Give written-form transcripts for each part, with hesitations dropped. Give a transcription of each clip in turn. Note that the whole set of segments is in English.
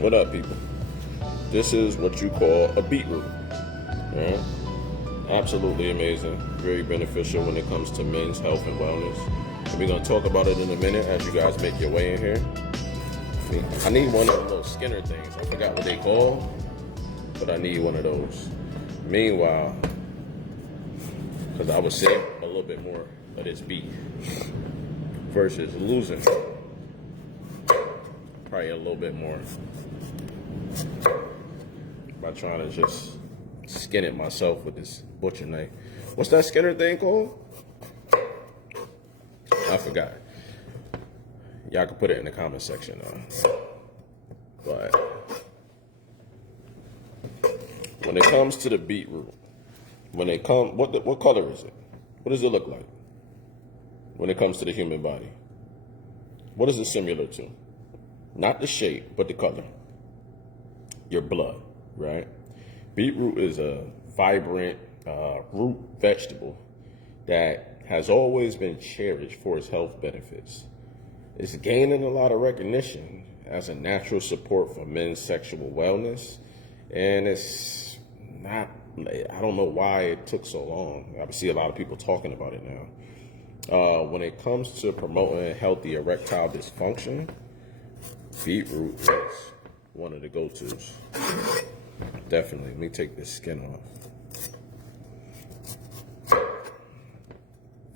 What up, people? This is what you call a beetroot. Right? Absolutely amazing. Very beneficial when it comes to men's health and wellness. And we're going to talk about it in a minute as you guys make your way in here. I need one of those Skinner things. I forgot what they call, but I need one of those. Meanwhile, because I would save a little bit more of this beet versus losing probably a little bit more by trying to just skin it myself with this butcher knife. What's that Skinner thing called? I forgot. Y'all can put it in the comment section. But when it comes to the beetroot, what color is it? What does it look like when it comes to the human body? What is it similar to? Not the shape, but the color. Your blood, right? Beetroot is a vibrant root vegetable that has always been cherished for its health benefits. It's gaining a lot of recognition as a natural support for men's sexual wellness, and it's not, I don't know why it took so long. I see a lot of people talking about it now. When it comes to promoting healthy erectile dysfunction, beetroot is one of the go-tos. Definitely. Let me take this skin off.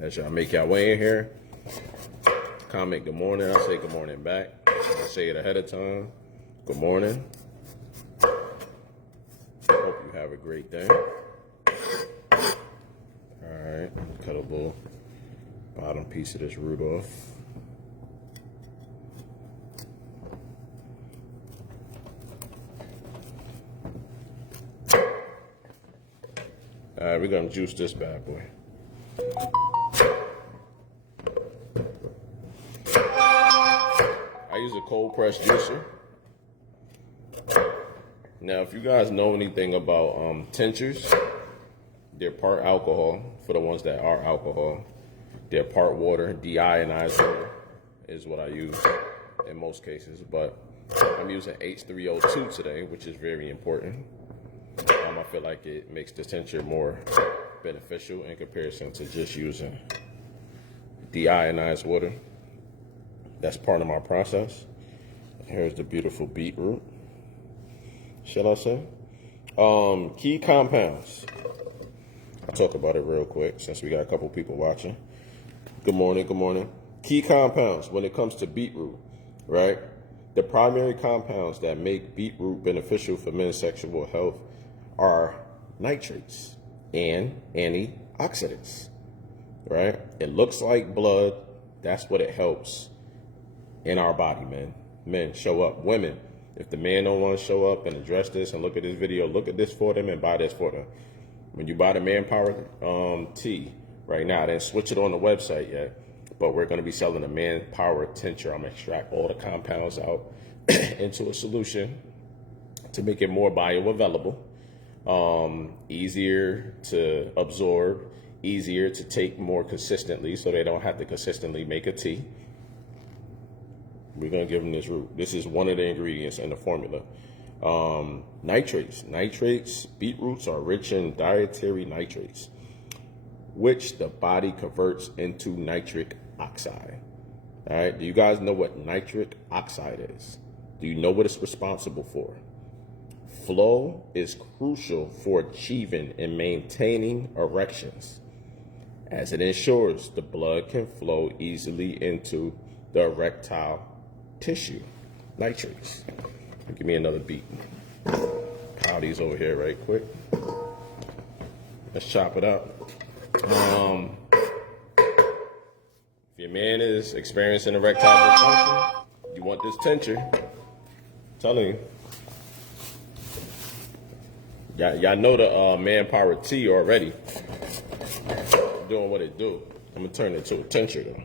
As y'all make your way in here, comment good morning. I'll say good morning back. I'll say it ahead of time. Good morning. Hope you have a great day. Alright, cut a little bottom piece of this root off. Alright, we're gonna juice this bad boy. I use a cold press juicer. Now, if you guys know anything about tinctures, they're part alcohol for the ones that are alcohol. They're part water, deionized water is what I use in most cases. But I'm using H3O2 today, which is very important. I feel like it makes the tincture more beneficial in comparison to just using deionized water. That's part of my process. Here's the beautiful beetroot, shall I say? Key compounds. I'll talk about it real quick since we got a couple people watching. Good morning, good morning. Key compounds when it comes to beetroot, right? The primary compounds that make beetroot beneficial for men's sexual health are nitrates and antioxidants, right? It looks like blood. That's what it helps in our body, man. Men, show up. Women, if the man don't want to show up and address this and look at this video, look at this for them and buy this for them. When you buy the Manpower tea right now, I didn't switch it on the website yet, but we're going to be selling the Manpower tincture. I'm going to extract all the compounds out into a solution to make it more bioavailable. Easier to absorb, easier to take more consistently so they don't have to consistently make a tea. We're going to give them this root. This is one of the ingredients in the formula. Nitrates, beetroots are rich in dietary nitrates, which the body converts into nitric oxide. All right, do you guys know what nitric oxide is? Do you know what it's responsible for? Flow is crucial for achieving and maintaining erections, as it ensures the blood can flow easily into the erectile tissue. Nitrates. Give me another beet. Pile these over here right quick. Let's chop it up. If your man is experiencing erectile dysfunction, you want this tincture. I'm telling you. Y'all know the Manpower tea already. Doing what it do. I'm gonna turn it to a tincture though.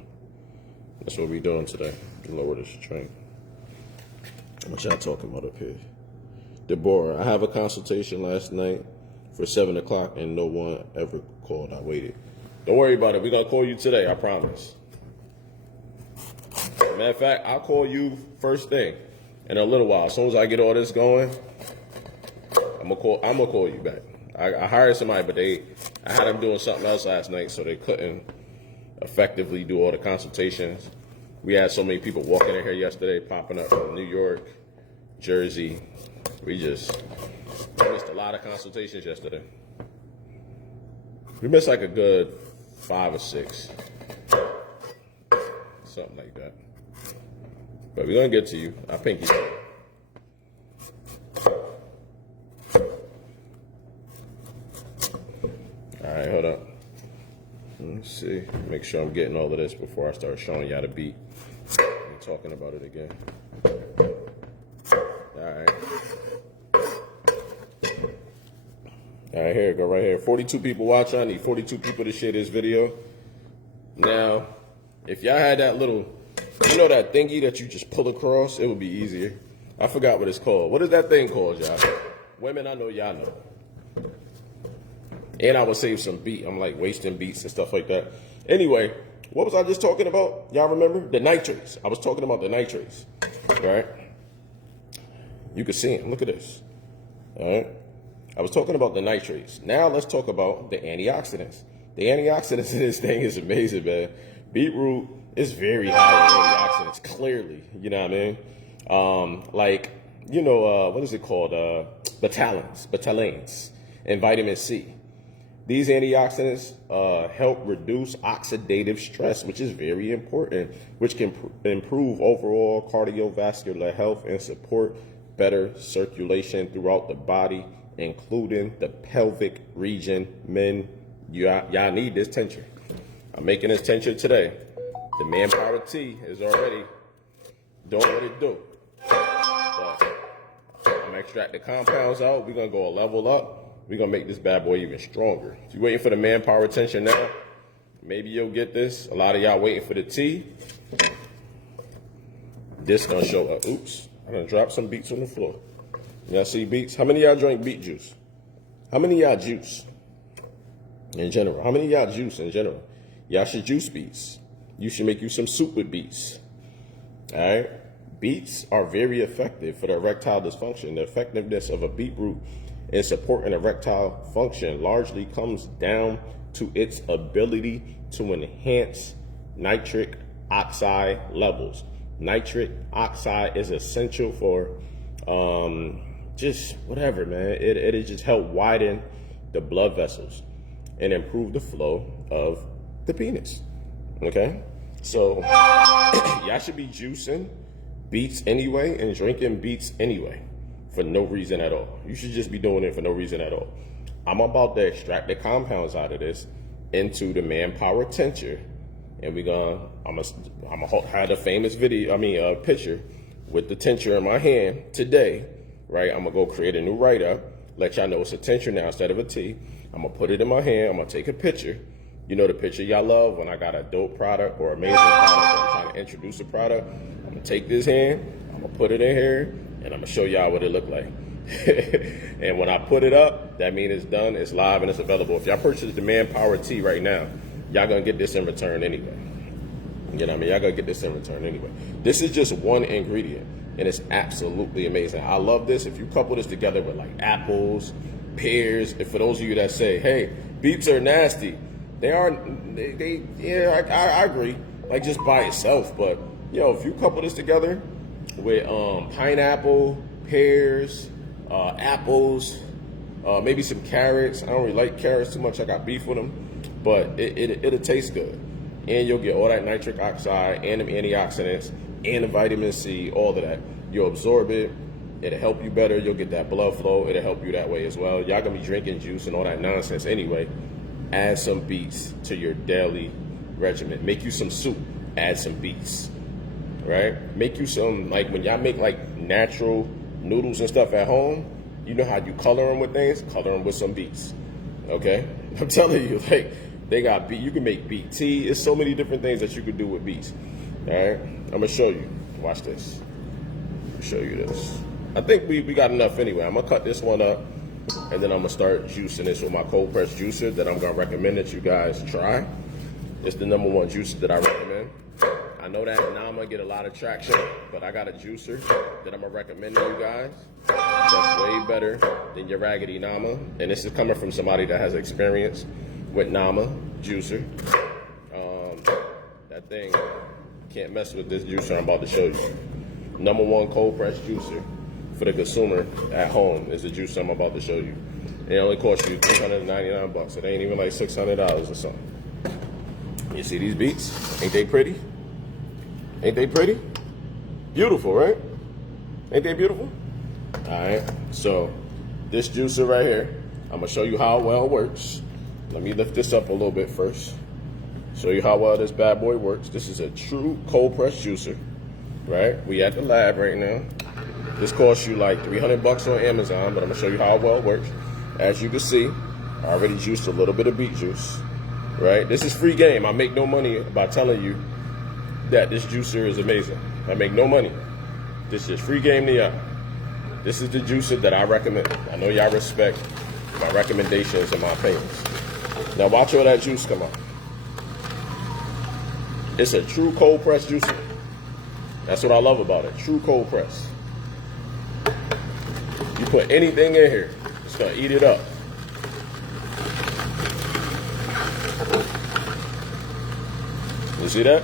That's what we doing today. Lower this train. What y'all talking about up here? Deborah, I have a consultation last night for 7 o'clock and no one ever called. I waited. Don't worry about it. We're gonna call you today, I promise. Matter of fact, I'll call you first thing. in a little while. As soon as I get all this going, I'm gonna call you back. I hired somebody, but I had them doing something else last night, so they couldn't effectively do all the consultations. We had so many people walking in here yesterday, popping up from New York, Jersey. We missed a lot of consultations yesterday. We missed like a good 5 or 6. Something like that. But we're gonna get to you. I pinky. Alright, hold up. Let's see. Make sure I'm getting all of this before I start showing y'all the beat. I'm talking about it again. Alright. Alright, here, go right here. 42 people watching. I need 42 people to share this video. Now, if y'all had that little, you know that thingy that you just pull across, it would be easier. I forgot what it's called. What is that thing called, y'all? Women, I know y'all know. And I would save some beet. I'm like wasting beets and stuff like that. Anyway, what was I just talking about? Y'all remember? The nitrates. I was talking about the nitrates, right? You can see them. Look at this. All right. I was talking about the nitrates. Now let's talk about the antioxidants. The antioxidants in this thing is amazing, man. Beetroot is very high in antioxidants, clearly. You know what I mean? Like, you know, what is it called? Betalains, and vitamin C. These antioxidants help reduce oxidative stress, which is very important, which can improve overall cardiovascular health and support better circulation throughout the body, including the pelvic region. Men, y'all need this tincture. I'm making this tincture today. The Manpower Tea is already doing what it do. But I'm gonna extract the compounds out. We're gonna go a level up. We're gonna make this bad boy even stronger. If you're waiting for the Manpower Tincture now, maybe you'll get this. A lot of y'all waiting for the tea. This gonna show up. Oops, I'm gonna drop some beets on the floor. Y'all see beets? How many of y'all drink beet juice? How many of y'all juice in general? How many of y'all juice in general? Y'all should juice beets. You should make you some soup with beets. All right? Beets are very effective for the erectile dysfunction. The effectiveness of a beetroot in supporting erectile function largely comes down to its ability to enhance nitric oxide levels. Nitric oxide is essential for just whatever, man. It just help widen the blood vessels and improve the flow of the penis. Okay? So y'all should be juicing beets anyway and drinking beets anyway. For no reason at all. You should just be doing it for no reason at all. I'm about to extract the compounds out of this into the Manpower Tincture, and I'm gonna have a famous picture with the tincture in my hand today, right? I'm gonna go create a new write-up, let y'all know it's a tincture now instead of a tea. I'm gonna put it in my hand. I'm gonna take a picture. You know the picture y'all love when I got a dope product or amazing product, or I'm trying to introduce a product. I'm gonna take this hand. I'm gonna put it in here. And I'm gonna show y'all what it look like. And when I put it up, that means it's done, it's live, and it's available. If y'all purchase the Manpower Tea right now, y'all gonna get this in return anyway. You know what I mean? Y'all gonna get this in return anyway. This is just one ingredient, and it's absolutely amazing. I love this. If you couple this together with like apples, pears, and for those of you that say, hey, beets are nasty, yeah, I agree. Like just by itself, but yo, if you couple this together with pineapple, pears, apples, maybe some carrots. I don't really like carrots too much. I got beef with them, but it'll taste good. And you'll get all that nitric oxide and the antioxidants and the vitamin C, all of that. You'll absorb it. It'll help you better. You'll get that blood flow. It'll help you that way as well. Y'all gonna be drinking juice and all that nonsense anyway. Add some beets to your daily regimen. Make you some soup. Add some beets. Right? Make you some, like when y'all make like natural noodles and stuff at home, you know how you color them with things? Color them with some beets. Okay? I'm telling you, like they got beet. You can make beet tea. There's so many different things that you could do with beets. All right? I'm gonna show you. Watch this. I'll show you this. I think we got enough anyway. I'm gonna cut this one up and then I'm gonna start juicing this with my cold press juicer that I'm gonna recommend that you guys try. It's the #1 juicer that I recommend. I know that Nama get a lot of traction, but I got a juicer that I'm gonna recommend to you guys that's way better than your raggedy Nama. And this is coming from somebody that has experience with Nama juicer. That thing can't mess with this juicer I'm about to show you. #1 cold press juicer for the consumer at home is the juicer I'm about to show you. It only costs you $399. It ain't even like $600 or something. You see these beets? Ain't they pretty? Ain't they pretty? Beautiful, right? Ain't they beautiful? All right, so this juicer right here, I'm gonna show you how well it works. Let me lift this up a little bit first. Show you how well this bad boy works. This is a true cold press juicer, right? We at the lab right now. This costs you like $300 on Amazon, but I'm gonna show you how well it works. As you can see, I already juiced a little bit of beet juice, right? This is free game. I make no money by telling you that this juicer is amazing. I make no money. This is free game to y'all. This is the juicer that I recommend. I know y'all respect my recommendations and my opinions. Now watch all that juice come out. It's a true cold press juicer. That's what I love about it. True cold press. You put anything in here, it's gonna eat it up. You see that?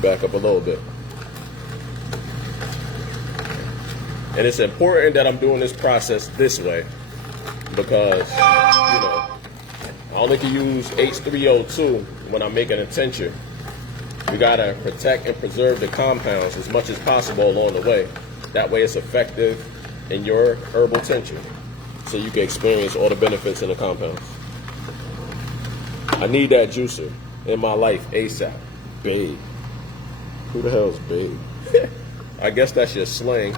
Back up a little bit. And it's important that I'm doing this process this way because, you know, I only can use H3O2 when I'm making a tincture. You gotta protect and preserve the compounds as much as possible along the way. That way it's effective in your herbal tincture, so you can experience all the benefits in the compounds. I need that juicer in my life ASAP. Babe. Who the hell is Babe? I guess that's your slang.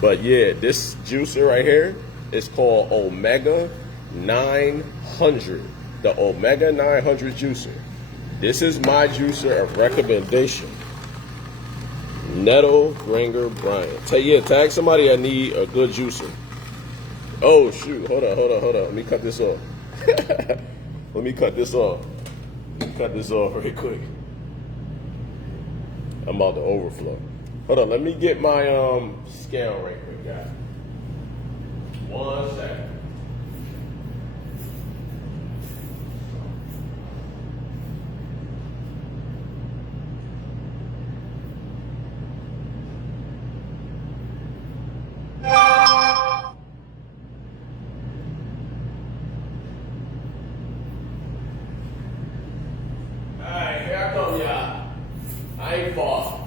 But yeah, this juicer right here is called Omega 900. The Omega 900 juicer. This is my juicer of recommendation. Nettle Granger Bryant. Tag somebody I need a good juicer. Oh shoot, hold on. Let me cut this off. Let me cut this off really quick. I'm about to overflow. Hold on, let me get my scale right quick, guys. 1 second.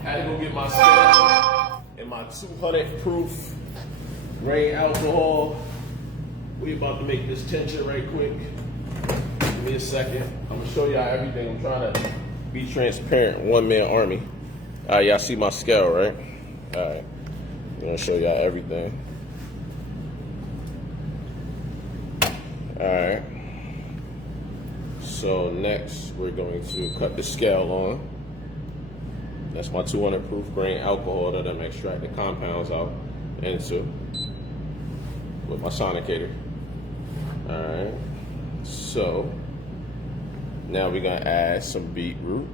Had to go get my scale and my 200 proof grain alcohol. We about to make this tincture right quick. Give me a second. I'm gonna show y'all everything. I'm trying to be transparent. One man army. All right, y'all see my scale, right? All right, I'm gonna show y'all everything. All right. So next, we're going to cut the scale on. That's my 200 proof grain alcohol that I'm extracting compounds out into with my sonicator. All right. So now we're gonna add some beetroot,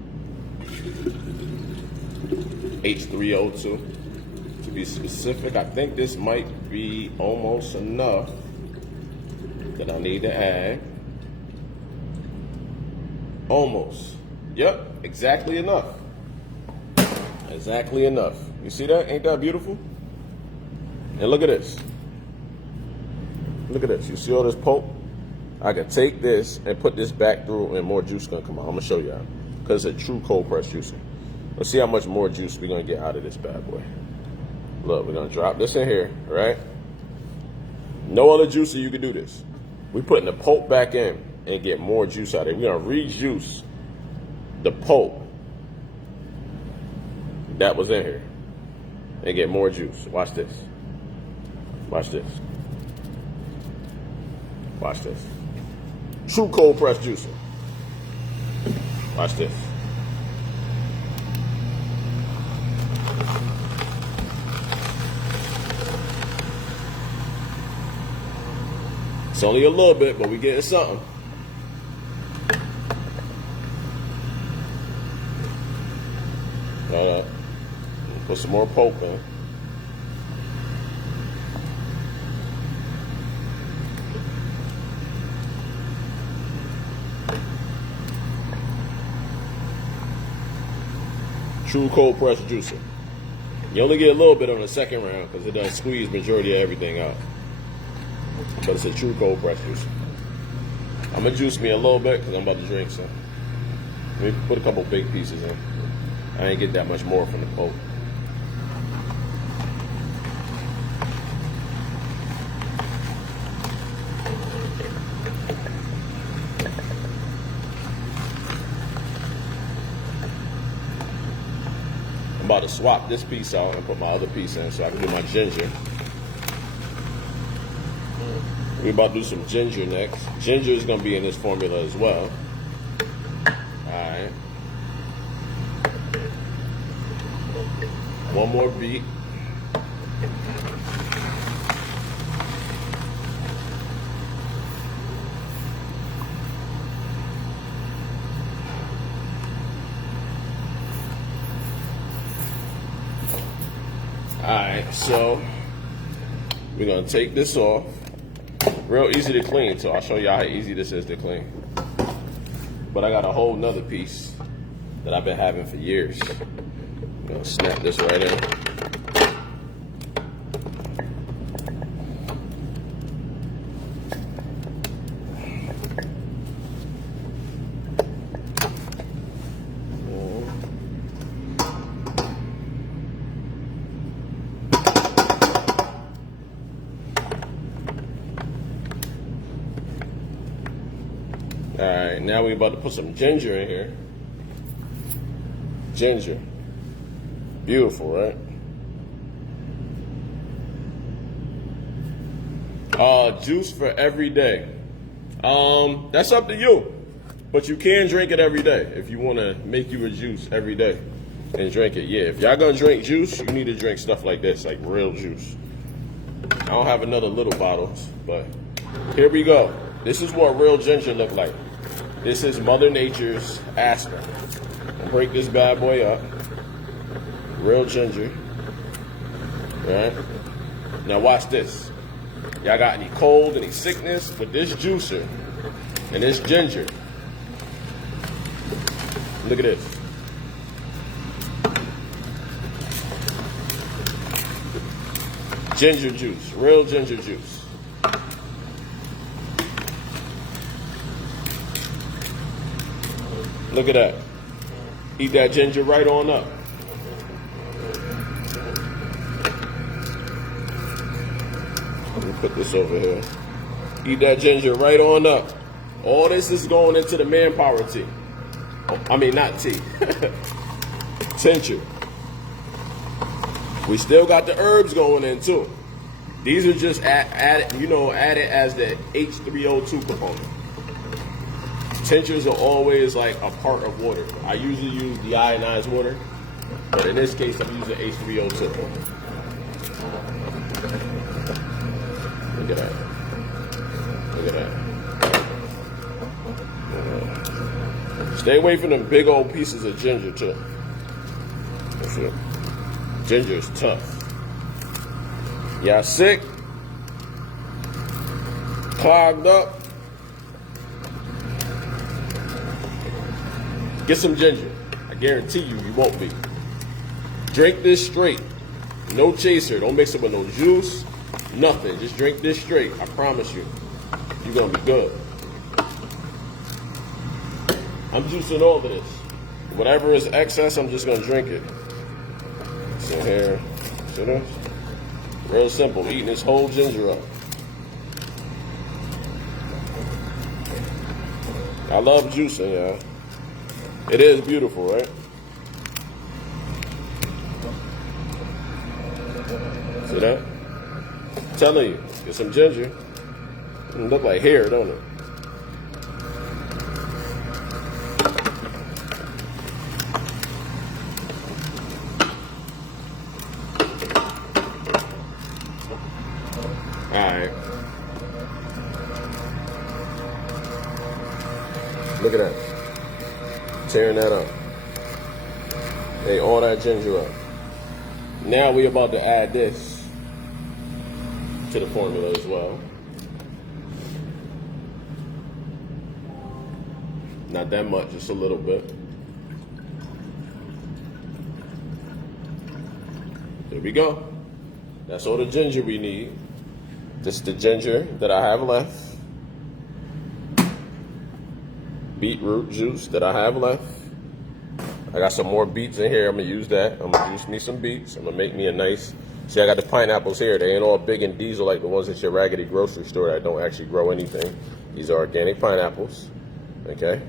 H3O2 to be specific. I think this might be almost enough that I need to add. Almost. Yep, exactly enough. Exactly enough. You see that? Ain't that beautiful? And look at this. Look at this. You see all this pulp? I can take this and put this back through and more juice gonna come out. I'm gonna show y'all. Because it's a true cold press juicer. Let's see how much more juice we're gonna get out of this bad boy. Look, we're gonna drop this in here, right? No other juicer you can do this. We're putting the pulp back in and get more juice out of it. We're gonna rejuice the pulp that was in here and get more juice. Watch this. Watch this. Watch this. True cold press juicer. Watch this. It's only a little bit, but we getting something. Hold up. Put some more pulp in. True cold press juicer. You only get a little bit on the second round because it doesn't squeeze majority of everything out. But it's a true cold press juicer. I'm gonna juice me a little bit because I'm about to drink some. Maybe put a couple big pieces in. I ain't get that much more from the pulp. I'm about to swap this piece out and put my other piece in so I can do my ginger. We're about to do some ginger next. Ginger is going to be in this formula as well. Alright. One more beet. Alright, so we're going to take this off. Real easy to clean, so I'll show y'all how easy this is to clean. But I got a whole nother piece that I've been having for years. I'm gonna snap this right in. Alright, now we're about to put some ginger in here. Ginger. Beautiful, right? Juice for every day. That's up to you. But you can drink it every day if you want to make you a juice every day and drink it. Yeah, if y'all gonna drink juice, you need to drink stuff like this, like real juice. I don't have another little bottles, but here we go. This is what real ginger look like. This is Mother Nature's aspirin. I'll break this bad boy up. Real ginger. Alright? Now watch this. Y'all got any cold, any sickness with this juicer and this ginger? Look at this. Ginger juice, real ginger juice. Look at that. Eat that ginger right on up. Let me put this over here. Eat that ginger right on up. All this is going into the manpower tea. I mean, not tea. Tincture. We still got the herbs going in too. These are just added as the H3O2 component. Tinctures are always like a part of water. I usually use deionized water, but in this case, I'm using H3O2. Look at that. Look at that. Stay away from them big old pieces of ginger too. That's it. Ginger is tough. Y'all sick? Clogged up? Get some ginger. I guarantee you, you won't be. Drink this straight. No chaser. Don't mix it with no juice. Nothing. Just drink this straight. I promise you. You're going to be good. I'm juicing all of this. Whatever is excess, I'm just going to drink it. So here. See this? Real simple. Eating this whole ginger up. I love juicing, y'all. It is beautiful, right? See that? I'm telling you, get some ginger. It look like hair, don't it? Alright. Look at that. Tearing that up. Hey, all that ginger up. Now we about to add this to the formula as well. Not that much, just a little bit. There we go. That's all the ginger we need. This is the ginger that I have left. Beetroot juice that I have left. I got some more beets in here. I'm gonna use that. I'm gonna juice me some beets. I'm gonna make me a nice, see, I got the pineapples here. They ain't all big and diesel like the ones at your raggedy grocery store that don't actually grow anything. These are organic pineapples, okay?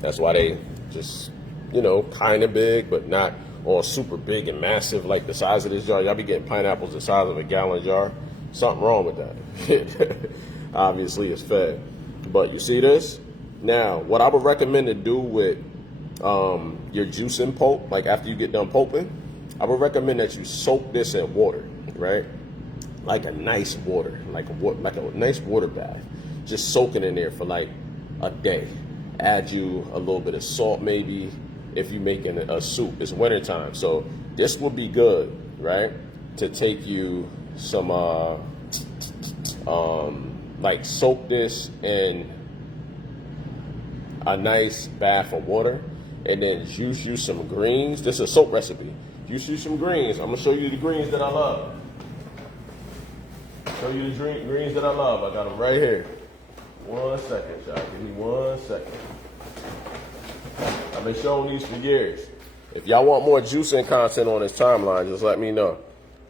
That's why they just, you know, kind of big, but not all super big and massive like the size of this jar. Y'all be getting pineapples the size of a gallon jar. Something wrong with that. Obviously, it's fed. But you see this? Now, what I would recommend to do with your juicing pulp, like after you get done pulping, I would recommend that you soak this in water, right? Like a nice water, like a nice water bath. Just soak it in there for like a day. Add you a little bit of salt maybe if you're making a soup. It's wintertime, so this will be good, right? To take you some, like soak this in a nice bath of water and then juice you some greens. This is a soap recipe. Juice you some greens. I'm gonna show you the greens that I love. Show you the greens that I love. I got them right here. 1 second, y'all. Give me 1 second. I've been showing these for years. If y'all want more juicing content on this timeline, just let me know.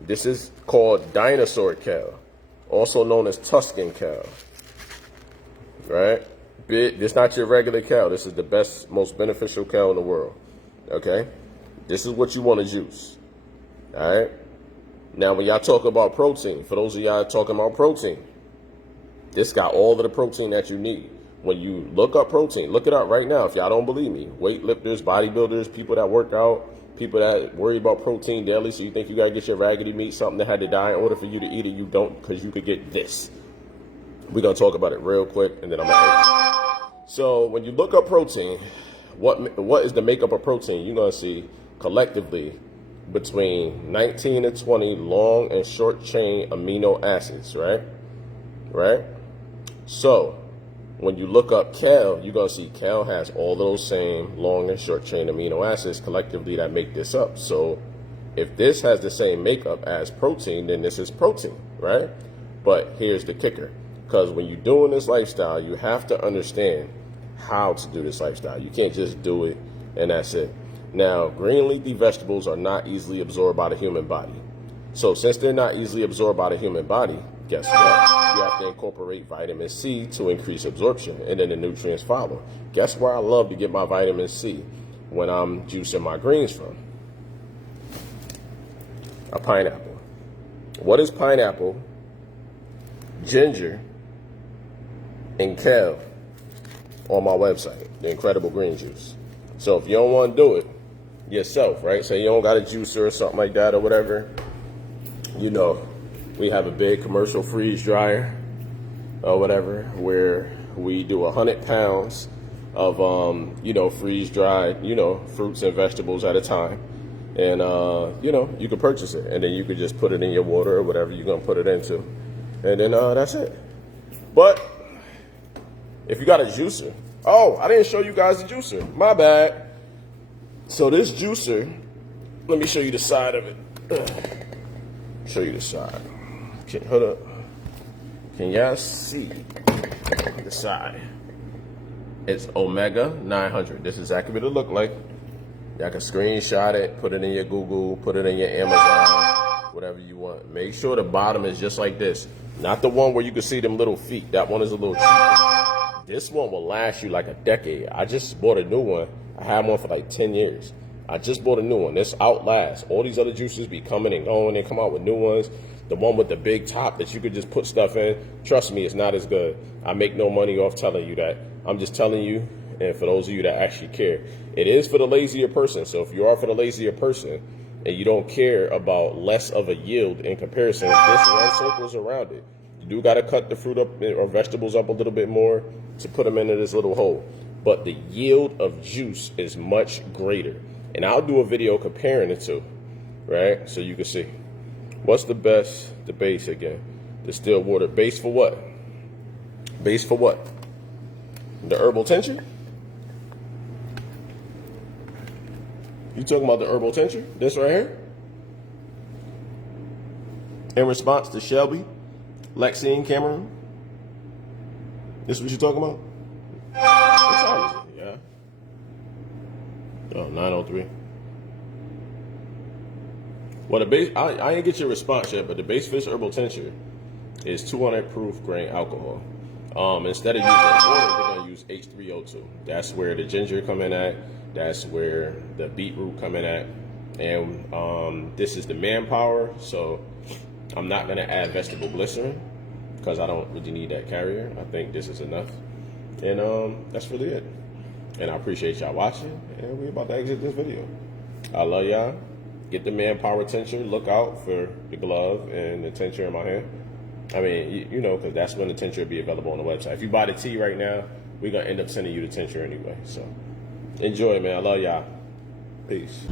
This is called dinosaur kale, also known as Tuscan kale. Right? This is not your regular kale. This is the best, most beneficial kale in the world. Okay? This is what you want to juice. All right? Now, when y'all talk about protein, for those of y'all talking about protein, this got all of the protein that you need. When you look up protein, look it up right now if y'all don't believe me. Weightlifters, bodybuilders, people that work out, people that worry about protein daily, so you think you got to get your raggedy meat, something that had to die in order for you to eat it. You don't, because you could get this. We're going to talk about it real quick, and then I'm going to. So when you look up protein, what is the makeup of protein? You're going to see collectively between 19 and 20 long and short chain amino acids, right? Right? So when you look up kale, you're going to see kale has all those same long and short chain amino acids collectively that make this up. So if this has the same makeup as protein, then this is protein, right? But here's the kicker. Because when you're doing this lifestyle, you have to understand how to do this lifestyle. You can't just do it and that's it. Now, green leafy vegetables are not easily absorbed by the human body. So since they're not easily absorbed by the human body, guess what? You have to incorporate vitamin C to increase absorption, and then the nutrients follow. Guess where I love to get my vitamin C when I'm juicing my greens from? A pineapple. What is pineapple, ginger, and kale on my website, the Incredible Green Juice. So if you don't want to do it yourself, right? Say you don't got a juicer or something like that or whatever, you know, we have a big commercial freeze dryer or whatever where we do 100 pounds of, you know, freeze dried, you know, fruits and vegetables at a time. And, you know, you can purchase it and then you could just put it in your water or whatever you're going to put it into. And then that's it. But if you got a juicer, oh, I didn't show you guys the juicer. My bad. So this juicer, let me show you the side of it. Show you the side. Okay, hold up. Can y'all see the side? It's Omega 900. This is exactly what it look like. Y'all can screenshot it, put it in your Google, put it in your Amazon, whatever you want. Make sure the bottom is just like this. Not the one where you can see them little feet. That one is a little cheaper. This one will last you like a decade. I just bought a new one. I had one for like 10 years. I just bought a new one. This outlasts. All these other juices be coming and going. They come out with new ones. The one with the big top that you could just put stuff in. Trust me, it's not as good. I make no money off telling you that. I'm just telling you, and for those of you that actually care, it is for the lazier person. So if you are for the lazier person and you don't care about less of a yield in comparison, this one circles around it. You do got to cut the fruit up or vegetables up a little bit more to put them into this little hole. But the yield of juice is much greater. And I'll do a video comparing the two, right? So you can see. What's the base again? Distilled water. Base for what? Base for what? The herbal tincture? You talking about the herbal tincture? This right here? In response to Shelby, Lexine, Cameron? This what you talking about? What time is it? Yeah. Oh, 9:03. Well, the base, I ain't get your response yet, but the base fish herbal tincture is 200 proof grain alcohol. Instead of using water, we're gonna use H3O2. That's where the ginger come in at. That's where the beetroot come in at. And this is the manpower, so I'm not gonna add vegetable glycerin because I don't really need that carrier. I think this is enough. And that's really it. And I appreciate y'all watching, and we're about to exit this video. I love y'all. Get the manpower tincture. Look out for the glove and the tincture in my hand. I mean, you know, because that's when the tincture will be available on the website. If you buy the tea right now, we're going to end up sending you the tincture anyway. So enjoy, man. I love y'all. Peace.